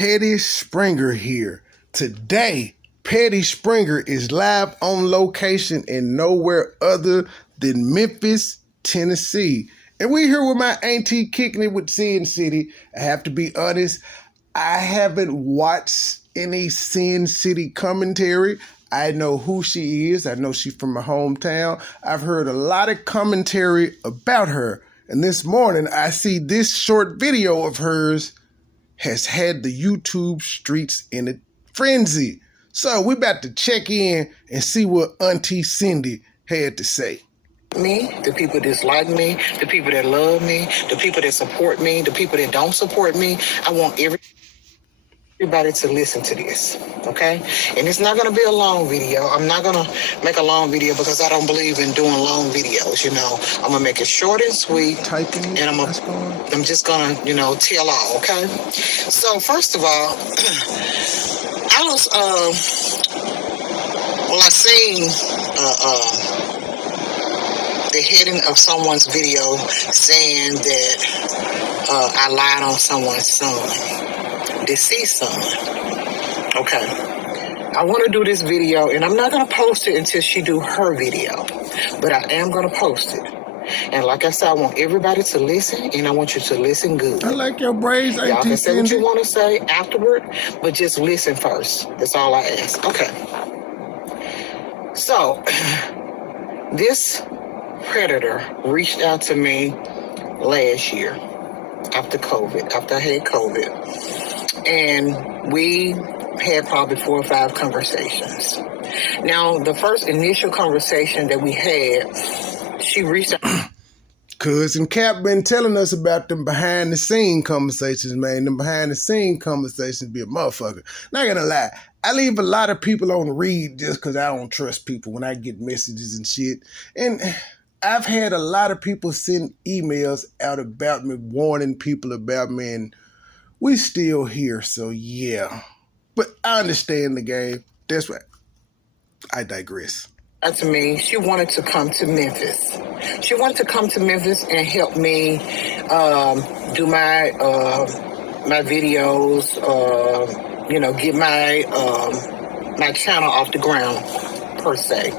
Petty Springer here. Today, Petty Springer is live on location in nowhere other than Memphis, Tennessee. And we here with my auntie kicking it with Sin City. I have to be honest, I haven't watched any Sin City commentary. I know who she is. I know she's from my hometown. I've heard a lot of commentary about her. And this morning, I see this short video of hers has had the YouTube streets in a frenzy. So we about to check in and see what Auntie Cindy had to say. Me, the people that dislike me, the people that love me, the people that support me, the people that don't support me. I want everybody to listen to this, okay? And it's not going to be a long video. I'm not going to make a long video because I don't believe in doing long videos, you know. I'm going to make it short and sweet. And I'm just going to, tell all, okay? So, first of all, I was, I seen the heading of someone's video saying that I lied on someone's son. Deceased son. Okay. I want to do this video, and I'm not going to post it until she do her video, but I am going to post it. And like I said, I want everybody to listen, and I want you to listen good. I like your braids. Y'all can say what you want to say afterward, but just listen first. That's all I ask. Okay. So, this predator reached out to me last year after I had COVID. And we had probably 4 or 5 conversations. Now, the first initial conversation that we had, she reached out. Cousin Cap been telling us about them behind the scene conversations, man. Them behind the scene conversations be a motherfucker. Not gonna lie, I leave a lot of people on read just because I don't trust people when I get messages and shit. And I've had a lot of people send emails out about me, warning people about me, and we still here, so yeah. But I understand the game. That's right. I digress. To me, she wanted to come to Memphis. She wanted to come to Memphis and help me do my my videos, get my channel off the ground, per se.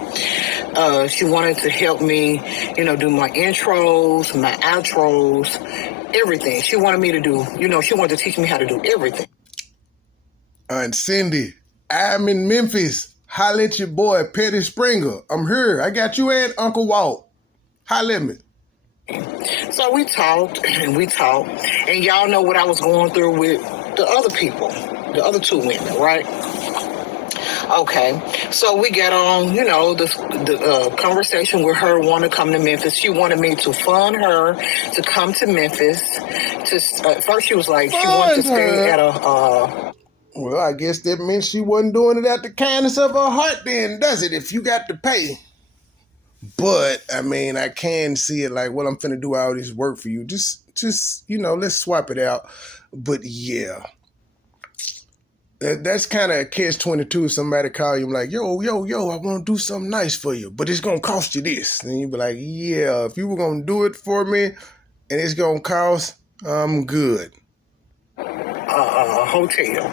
She wanted to help me, do my intros, my outros, everything. She wanted me to do, she wanted to teach me how to do everything. Aunt Cindy, I'm in Memphis. Holla at your boy, Petty Springer. I'm here. I got you and Uncle Walt. Holla at me. So we talked, and y'all know what I was going through with the other people, the other 2 women, right? Okay, so we got on, the conversation with her wanting to come to Memphis. She wanted me to fund her to come to Memphis. First she was like, she wanted to stay at a... Well, I guess that means she wasn't doing it out the kindness of her heart then, does it, if you got to pay? But, I mean, I can see it like, well, I'm finna do all this work for you. Just let's swap it out. But, yeah. That's kind of a catch-22. Somebody call you like, yo, I want to do something nice for you, but it's going to cost you this. And you be like, yeah, if you were going to do it for me and it's going to cost, I'm good. A hotel.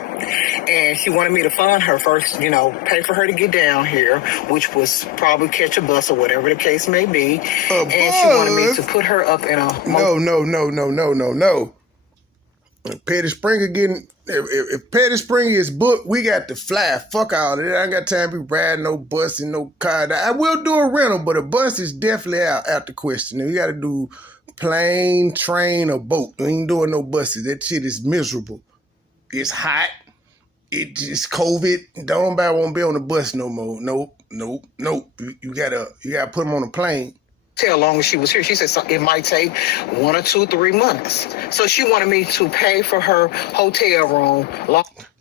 And she wanted me to fund her first, pay for her to get down here, which was probably catch a bus or whatever the case may be. And she wanted me to put her up in a... No. Petty Springer if Petty Springer is booked, we got to fly. Fuck all that. I ain't got time to be riding no bus and no car. I will do a rental, but a bus is definitely out the question. We got to do plane, train, or boat. We ain't doing no buses. That shit is miserable. It's hot. It's just COVID. Nobody won't be on the bus no more. Nope. You gotta put them on a plane. How long as she was here. She said it might take 1 or 2, 3 months. So she wanted me to pay for her hotel room.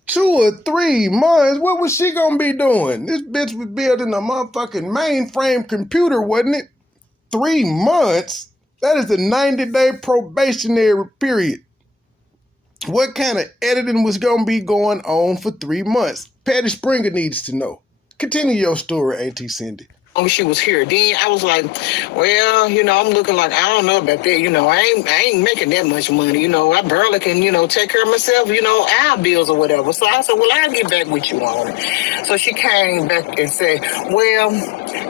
2 or 3 months? What was she gonna be doing? This bitch was building a motherfucking mainframe computer, wasn't it? 3 months? That is a 90-day probationary period. What kind of editing was gonna be going on for 3 months? Petty Springer needs to know. Continue your story, Auntie Cindy. she was here. Then I was like, well, I'm looking like, I don't know about that. I ain't making that much money. I barely can, take care of myself, our bills or whatever. So I said, well, I'll get back with you on it. So she came back and said, well,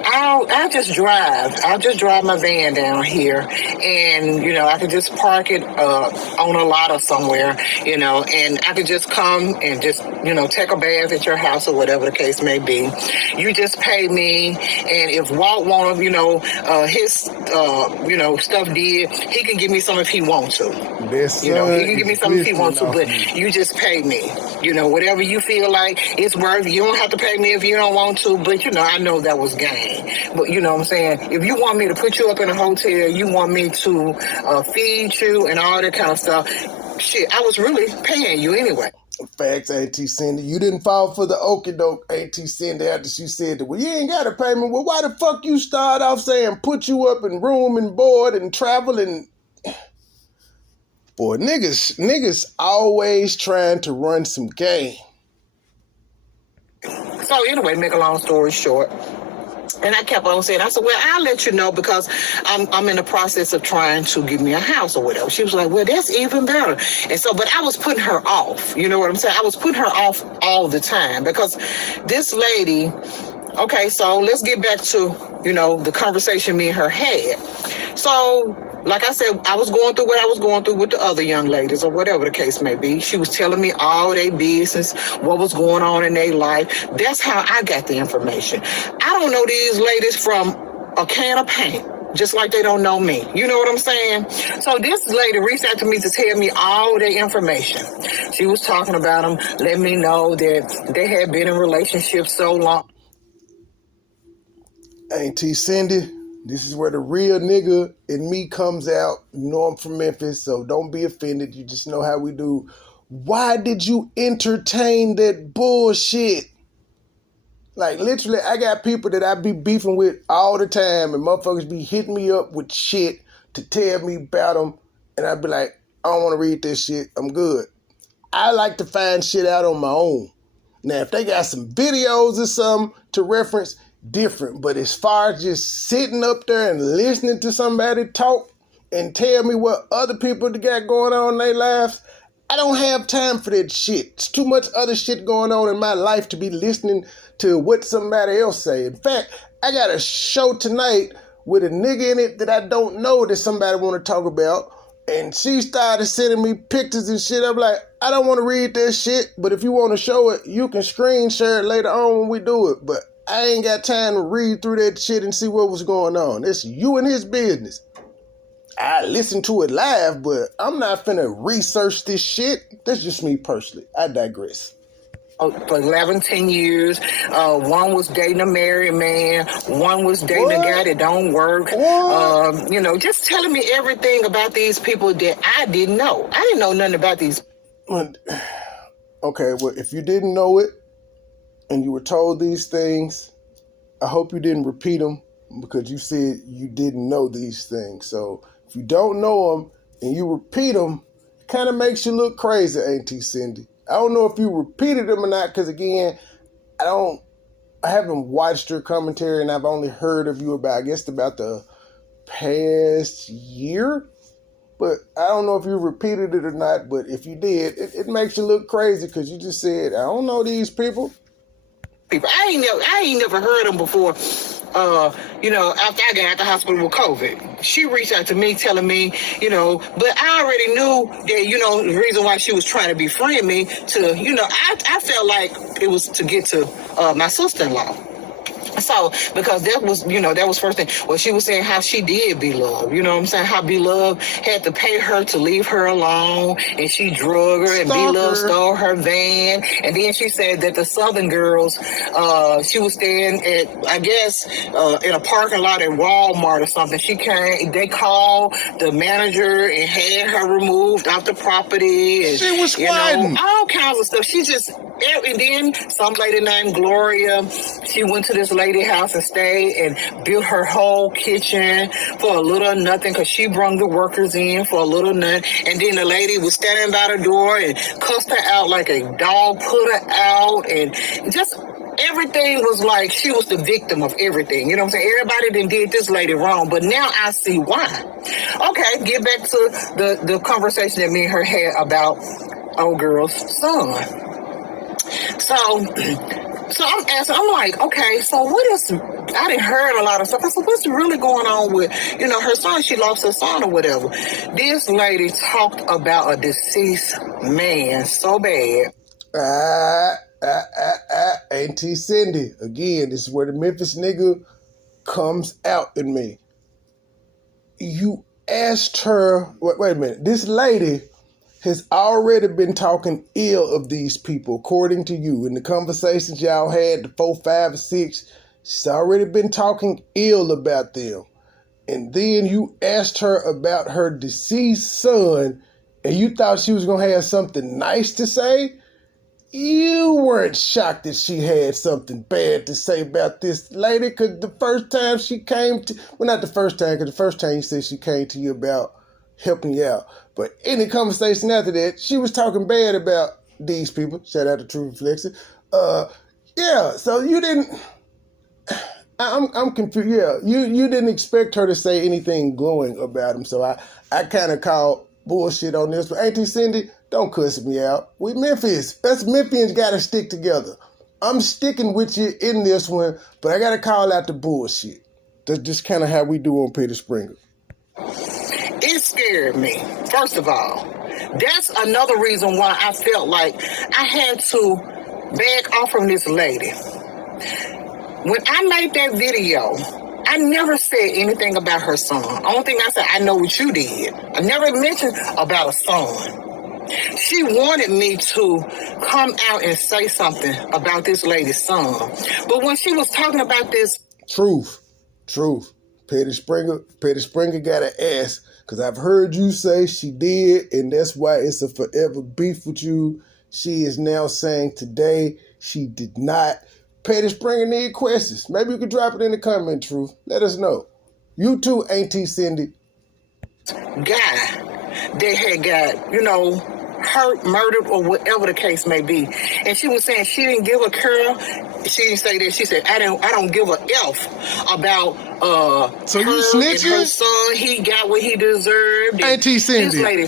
I'll just drive. I'll just drive my van down here, and I could just park it on a lot or somewhere, and I could just come and just take a bath at your house or whatever the case may be. You just pay me, and if Walt want his stuff did, he can give me some if he wants to. He can give me some if he wants to, but you just pay me. Whatever you feel like it's worth. You don't have to pay me if you don't want to, but I know that was game. But you know what I'm saying? If you want me to put you up in a hotel, you want me to feed you and all that kind of stuff, shit, I was really paying you anyway. Facts, Auntie Cindy. You didn't fall for the okie doke, Auntie Cindy, after she said that, well, you ain't got to pay me. Well, why the fuck you start off saying put you up in room and board and travel and... Boy, niggas always trying to run some game. So anyway, make a long story short, and I kept on saying, I said, well, I'll let you know because I'm in the process of trying to give me a house or whatever. She was like, well, that's even better. And so, but I was putting her off. You know what I'm saying? I was putting her off all the time because this lady, okay, so let's get back to, the conversation me and her had. So, like I said, I was going through what I was going through with the other young ladies or whatever the case may be. She was telling me all their business, what was going on in their life. That's how I got the information. I don't know these ladies from a can of paint, just like they don't know me. You know what I'm saying? So this lady reached out to me to tell me all their information. She was talking about them, letting me know that they had been in relationships so long. Auntie Cindy, this is where the real nigga in me comes out. I'm from Memphis, so don't be offended. You just know how we do. Why did you entertain that bullshit? Like, literally, I got people that I be beefing with all the time, and motherfuckers be hitting me up with shit to tell me about them, and I be like, I don't want to read this shit. I'm good. I like to find shit out on my own. Now, if they got some videos or something to reference, different. But as far as just sitting up there and listening to somebody talk and tell me what other people got going on in their lives, I don't have time for that shit. It's too much other shit going on in my life to be listening to what somebody else say. In fact, I got a show tonight with a nigga in it that I don't know that somebody want to talk about. And she started sending me pictures and shit. I'm like, I don't want to read that shit, but if you want to show it, you can screen share it later on when we do it. But I ain't got time to read through that shit and see what was going on. It's you and his business. I listen to it live, but I'm not finna research this shit. That's just me personally. I digress. For 11, 10 years. One was dating a married man. One was dating a guy that don't work. Just telling me everything about these people that I didn't know. I didn't know nothing about these. Okay, well, if you didn't know it and you were told these things, I hope you didn't repeat them because you said you didn't know these things. So if you don't know them and you repeat them, it kind of makes you look crazy, Auntie Cindy. I don't know if you repeated them or not because, again, I haven't watched your commentary and I've only heard of you about the past year. But I don't know if you repeated it or not, but if you did, it makes you look crazy because you just said, I don't know these people. I ain't never heard them before. After I got out the hospital with COVID, she reached out to me telling me, but I already knew that, the reason why she was trying to befriend me to, I felt like it was to get to my sister-in-law. So, because that was first thing. Well, she was saying how she did Beloved. You know what I'm saying? How Beloved had to pay her to leave her alone, and she drug her, and Beloved stole her van. And then she said that the Southern girls, she was staying at, I guess, in a parking lot at Walmart or something. They called the manager and had her removed off the property. And, she was squatting. All kinds of stuff. And then some lady named Gloria, she went to this lady house and stayed and built her whole kitchen for a little nothing because she brung the workers in for a little nothing. And then the lady was standing by the door and cussed her out like a dog, put her out, and just everything was like she was the victim of everything. You know what I'm saying? Everybody done did this lady wrong, but now I see why. Okay, get back to the conversation that me and her had about old girl's son. So I'm asking, I'm like, okay, so what is, I didn't heard a lot of stuff. I said, what's really going on with, her son? She lost her son or whatever. This lady talked about a deceased man so bad. Auntie Cindy. Again, this is where the Memphis nigga comes out in me. You asked her, wait a minute, this lady has already been talking ill of these people, according to you. In the conversations y'all had, the 4, 5, and 6, she's already been talking ill about them. And then you asked her about her deceased son, and you thought she was going to have something nice to say? You weren't shocked that she had something bad to say about this lady, because the first time she came to, well, not the first time, because the first time you said she came to you about helping you out. But any conversation after that, she was talking bad about these people. Shout out to True Reflection. Yeah, so you didn't, I'm confused. Yeah, you didn't expect her to say anything glowing about him. So I kind of called bullshit on this. But Auntie Cindy, don't cuss me out. We Memphis. Us Memphians got to stick together. I'm sticking with you in this one, but I got to call out the bullshit. That's just kind of how we do on Peter Springer. It scared me, first of all. That's another reason why I felt like I had to back off from this lady. When I made that video, I never said anything about her son. Only thing I said, I know what you did. I never mentioned about a son. She wanted me to come out and say something about this lady's son. But when she was talking about this... Truth. Petty Springer got to ask, because I've heard you say she did, and that's why it's a forever beef with you. She is now saying today she did not. Petty Springer need questions. Maybe you could drop it in the comment, Truth. Let us know. You too, Auntie Cindy. Guy that had got, hurt, murdered, or whatever the case may be. And she was saying she didn't give a curl. She didn't say that. She said, I don't give a F about so her you snitching? and her son. He got what he deserved. Auntie Cindy. This lady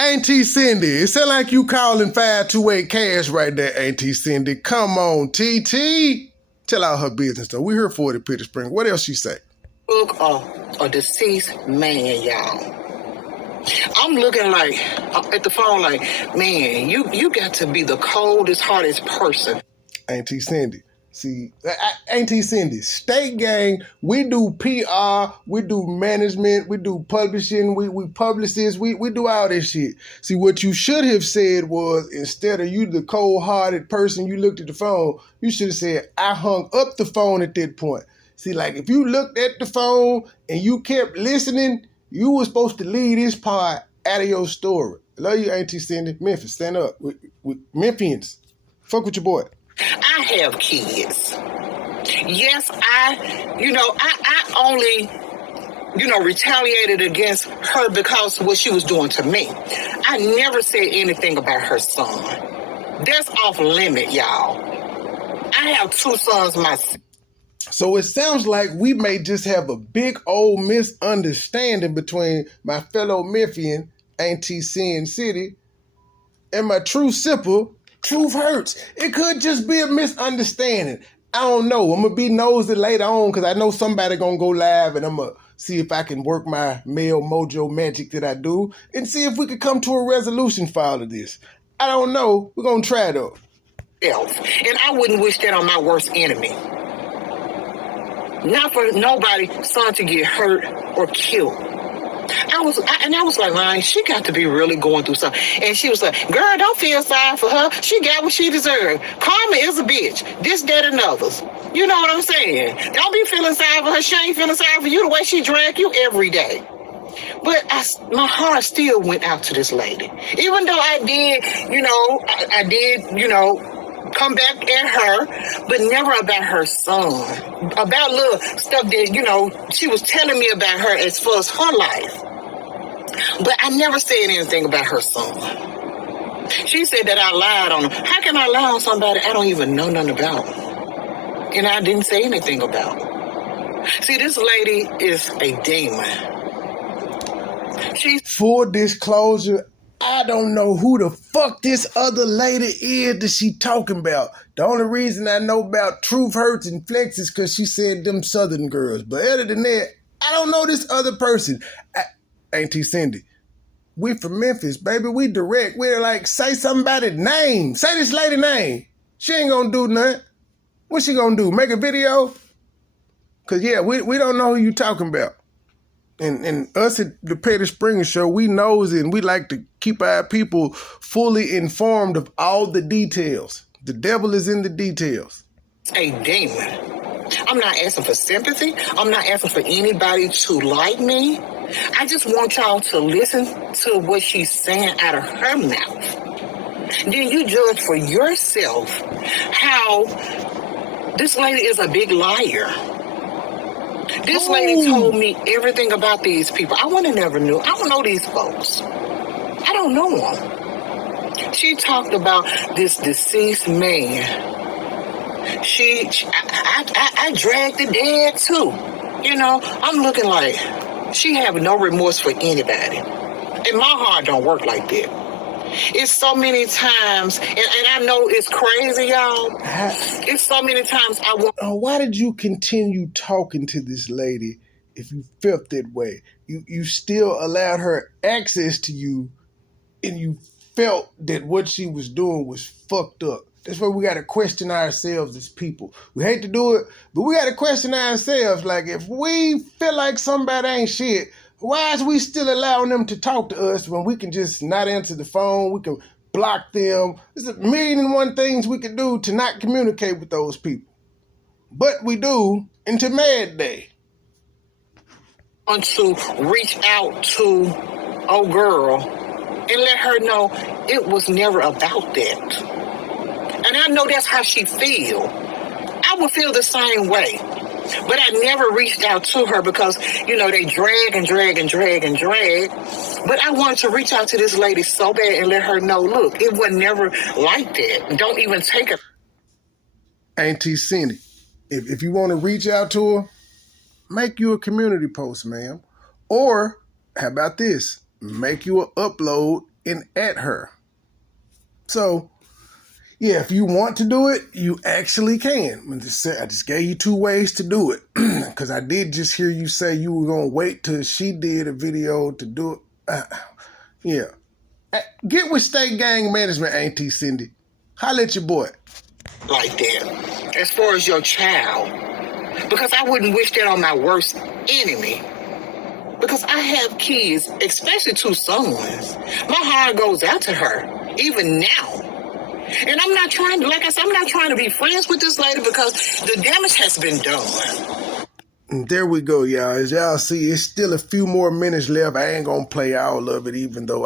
Auntie Cindy. It sound like you calling 528 cash right there, Auntie Cindy. Come on, TT. Tell out her business, though. We heard for it at Peter Spring. What else she say? Look, a deceased man, y'all. I'm looking like, at the phone like, man, you got to be the coldest, hardest person. Auntie Cindy. See, Auntie Cindy, State Gang, we do PR, we do management, we do publishing, we publicists, we do all this shit. See, what you should have said was, instead of you the cold-hearted person, you looked at the phone, you should have said, I hung up the phone at that point. See, like, if you looked at the phone and you kept listening, you were supposed to leave this part out of your story. Love you, Auntie Cindy. Memphis, stand up. With Memphians. Fuck with your boy. I have kids. Yes, I only, retaliated against her because of what she was doing to me. I never said anything about her son. That's off limit, y'all. I have 2 sons myself. So it sounds like we may just have a big old misunderstanding between my fellow Memphian, Auntie Sin City, and my true simple, Truth Hurts. It could just be a misunderstanding. I don't know. I'm going to be nosy later on because I know somebody going to go live and I'm going to see if I can work my male mojo magic that I do and see if we could come to a resolution for all of this. I don't know. We're going to try though. And I wouldn't wish that on my worst enemy. Not for nobody's son to get hurt or killed. I was like, man, she got to be really going through something. And she was like, girl, don't feel sorry for her. She got what she deserved. Karma is a bitch. This, that, and others. You know what I'm saying? Don't be feeling sorry for her. She ain't feeling sorry for you the way she drag you every day. But my heart still went out to this lady. Even though I did, I did, come back at her, but never about her son. About little stuff that, she was telling me about her as far as her life. But I never said anything about her son. She said that I lied on her. How can I lie on somebody I don't even know nothing about? and I didn't say anything about it. See, this lady is a demon. Full disclosure, I don't know who the fuck this other lady is that she talking about. The only reason I know about Truth Hurts and Flex is because she said them Southern girls. But other than that, I don't know this other person. Auntie Cindy, we from Memphis, baby. We direct. We're like, say somebody's name. Say this lady name. She ain't gonna do nothing. What she gonna do? Make a video? Because, yeah, we don't know who you talking about. And us at the Petty Springer Show, we knows and we like to keep our people fully informed of all the details. The devil is in the details. A demon. I'm not asking for sympathy. I'm not asking for anybody to like me. I just want y'all to listen to what she's saying out of her mouth. Then you judge for yourself how this lady is a big liar. This lady told me everything about these people. I never knew. I don't know these folks. I don't know them. She talked about this deceased man. I dragged the dead too. You know, I'm looking like she have no remorse for anybody. And my heart don't work like that. It's so many times, and I know it's crazy, y'all. It's so many times I want. Why did you continue talking to this lady if you felt that way? You still allowed her access to you, and you felt that what she was doing was fucked up. That's why we got to question ourselves as people. We hate to do it, but we got to question ourselves. Like, if we feel like somebody ain't shit, why is we still allowing them to talk to us when we can just not answer the phone? We can block them. There's a million and one things we can do to not communicate with those people. But we do into Mad Day. I want to reach out to old girl and let her know it was never about that. And I know that's how she feel. I would feel the same way. But I never reached out to her because, you know, they drag and drag and drag and drag. But I wanted to reach out to this lady so bad and let her know, look, it was never like that. Don't even take it. Auntie Cindy, if you want to reach out to her, make you a community post, ma'am. Or, how about this? Make you an upload and at her. So, yeah, if you want to do it, you actually can. I just gave you 2 ways to do it. Because I did just hear you say you were going to wait till she did a video to do it. Yeah. Get with State Gang Management, Auntie Cindy. Holla at your boy. Like that. As far as your child. Because I wouldn't wish that on my worst enemy. Because I have kids, especially 2 sons. My heart goes out to her, even now. And I'm not trying to, like I said, I'm not trying to be friends with this lady because the damage has been done. And there we go, y'all. As y'all see, it's still a few more minutes left. I ain't gonna play all of it, even though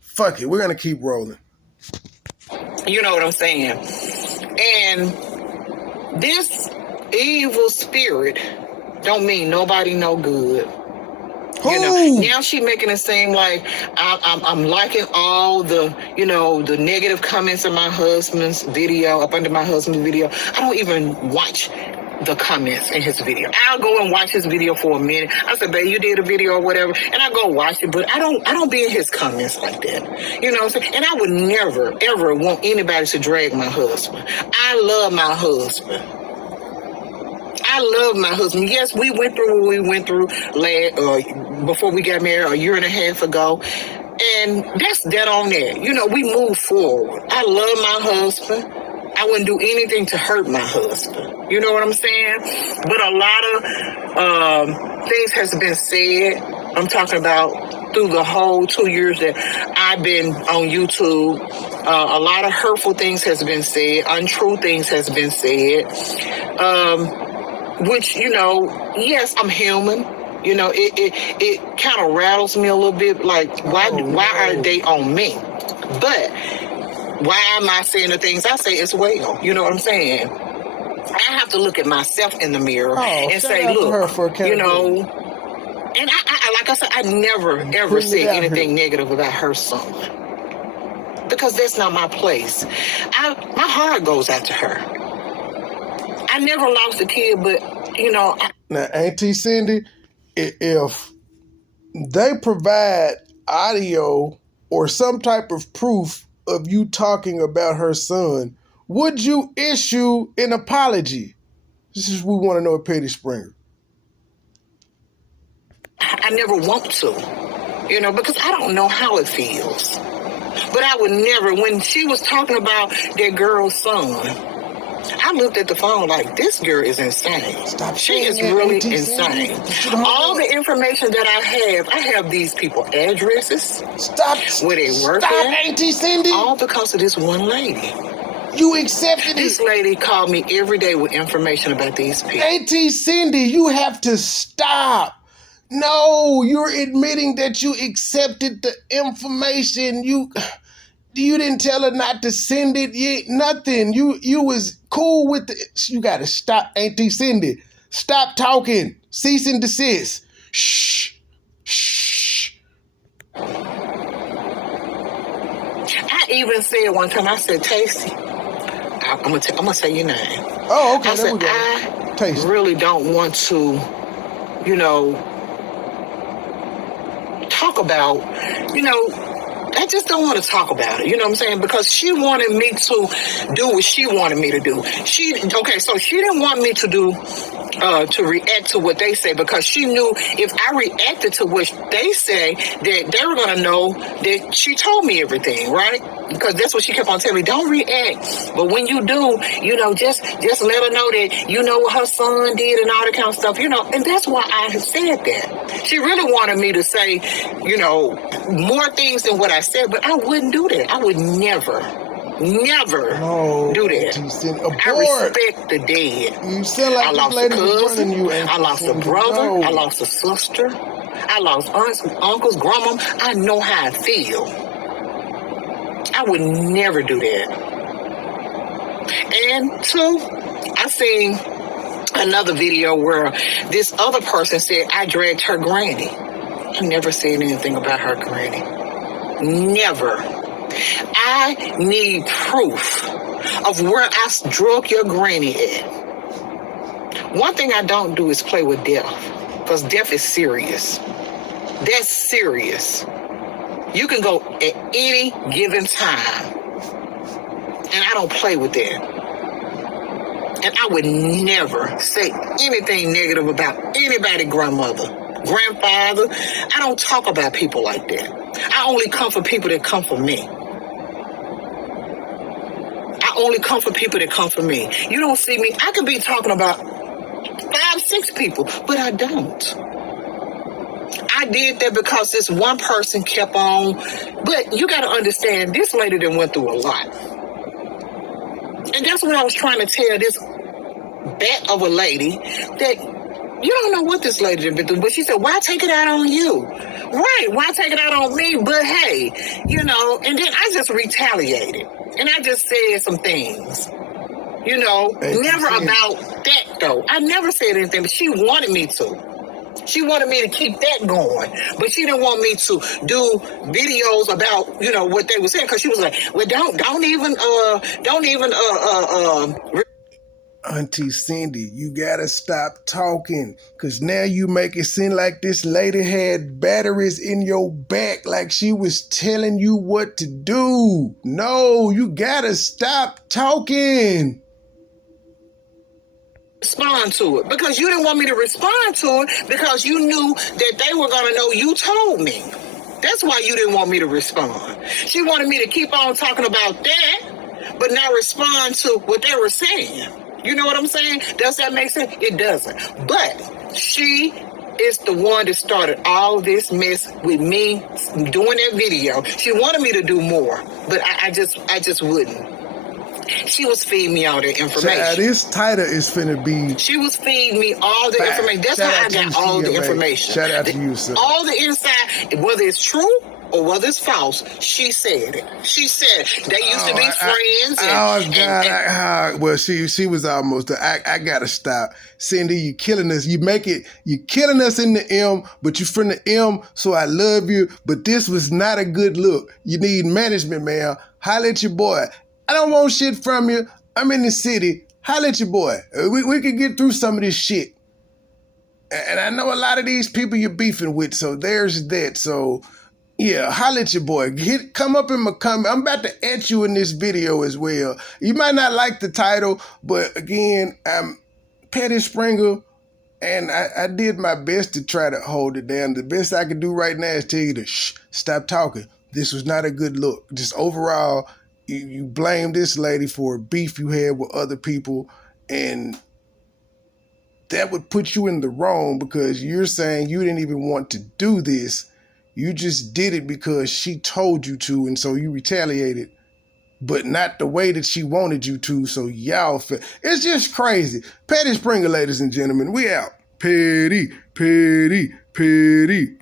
fuck it. We're gonna keep rolling. You know what I'm saying? And this evil spirit don't mean nobody no good. You know, now she making it seem like I'm liking all the, you know, the negative comments in my husband's video, up under my husband's video. I don't even watch the comments in his video. I'll go and watch his video for a minute. I said, babe, you did a video or whatever, and I go watch it, but I don't be in his comments like that. You know what I'm saying? And I would never, ever want anybody to drag my husband. I love my husband. I love my husband. Yes, we went through what we went through before we got married a year and a half ago. And that's dead on there. You know, we moved forward. I love my husband. I wouldn't do anything to hurt my husband. You know what I'm saying? But a lot of things has been said. I'm talking about through the whole 2 years that I've been on YouTube. A lot of hurtful things has been said. Untrue things has been said. Which, you know, yes, I'm human. You know, it kind of rattles me a little bit. Like, why are they on me? But why am I saying the things I say as well? You know what I'm saying? I have to look at myself in the mirror and say, look, you know. And I like I said, I never, ever said anything negative about her son. because that's not my place. My heart goes out to her. I never lost a kid, but, Now, Auntie Cindy, if they provide audio or some type of proof of you talking about her son, would you issue an apology? This is what we want to know at Petty Springer. I never want to, because I don't know how it feels. But I would never, when she was talking about that girl's son, I looked at the phone like, this girl is insane. She is really insane. All the information that I have these people's addresses. Stop. Where they work Stop, at. Auntie Cindy. All because of this one lady. You accepted it. This lady called me every day with information about these people. Auntie Cindy, you have to stop. No, you're admitting that you accepted the information. You didn't tell her not to send it yet. Nothing. You was cool with the. You got to stop, Auntie Cindy. Stop talking. Cease and desist. Shh. Shh. I even said one time, I said, Tasty, I'm gonna say your name. Oh, okay. I There we said, go. I Tasty. really don't want to, talk about, I just don't want to talk about it. You know what I'm saying? Because she wanted me to do what she wanted me to do. So she didn't want me to do, to react to what they say, because she knew if I reacted to what they say, that they were going to know that she told me everything, right? Because that's what she kept on telling me. Don't react. But when you do, just let her know that you know what her son did and all that kind of stuff, and that's why I had said that. She really wanted me to say, more things than what I said, but I wouldn't do that. I would never do that. I respect the dead. You sound like I this lost a lady was cousin. running you. I lost a brother. No. I lost a sister. I lost aunts, uncles, grandma. I know how I feel. I would never do that. And two, I seen another video where this other person said I dragged her granny. I never said anything about her granny. Never. I need proof of where I drug your granny at. One thing I don't do is play with death, because death is serious. That's serious. You can go at any given time, and I don't play with that. And I would never say anything negative about anybody's grandmother, grandfather. I don't talk about people like that. I only come for people that come for me. I only come for people that come for me. You don't see me. I could be talking about 5, 6 people, but I don't. I did that because this one person kept on. But you got to understand, this lady done went through a lot. And that's what I was trying to tell this bat of a lady, that you don't know what this lady did through. But she said, why take it out on you? Right, why take it out on me? But hey, and then I just retaliated. And I just said some things. Never about that, though. I never said anything, but she wanted me to. She wanted me to keep that going, but she didn't want me to do videos about, what they were saying, because she was like, well, don't even. Auntie Cindy, you gotta stop talking, because now you make it seem like this lady had batteries in your back, like she was telling you what to do. No, you gotta stop talking. Respond to it, because you didn't want me to respond to it, because you knew that they were going to know you told me. That's why you didn't want me to respond. She wanted me to keep on talking about that, but not respond to what they were saying. You know what I'm saying? Does that make sense? It doesn't. But she is the one that started all this mess with me doing that video. She wanted me to do more, but I just wouldn't. She was feeding me all the information. Child, this title is finna be. She was feeding me all the information. That's how I got all the information. Shout out to you, sir. All the inside, whether it's true or whether it's false, she said it. She said they used to be friends. Well, she was almost. I gotta stop, Cindy. You killing us. You killing us in the M, but you from the M, so I love you. But this was not a good look. You need management, man. Holla at your boy. I don't want shit from you. I'm in the city. Holla at your boy. We can get through some of this shit. And I know a lot of these people you're beefing with, so there's that. So, yeah, holla at your boy. Come up in my comment. I'm about to add you in this video as well. You might not like the title, but again, I'm Petty Springer, and I did my best to try to hold it down. The best I can do right now is tell you to stop talking. This was not a good look. Just overall, you blame this lady for a beef you had with other people, and that would put you in the wrong because you're saying you didn't even want to do this. You just did it because she told you to, and so you retaliated, but not the way that she wanted you to, so y'all feel. It's just crazy. Petty Springer, ladies and gentlemen, we out. Petty, petty, petty.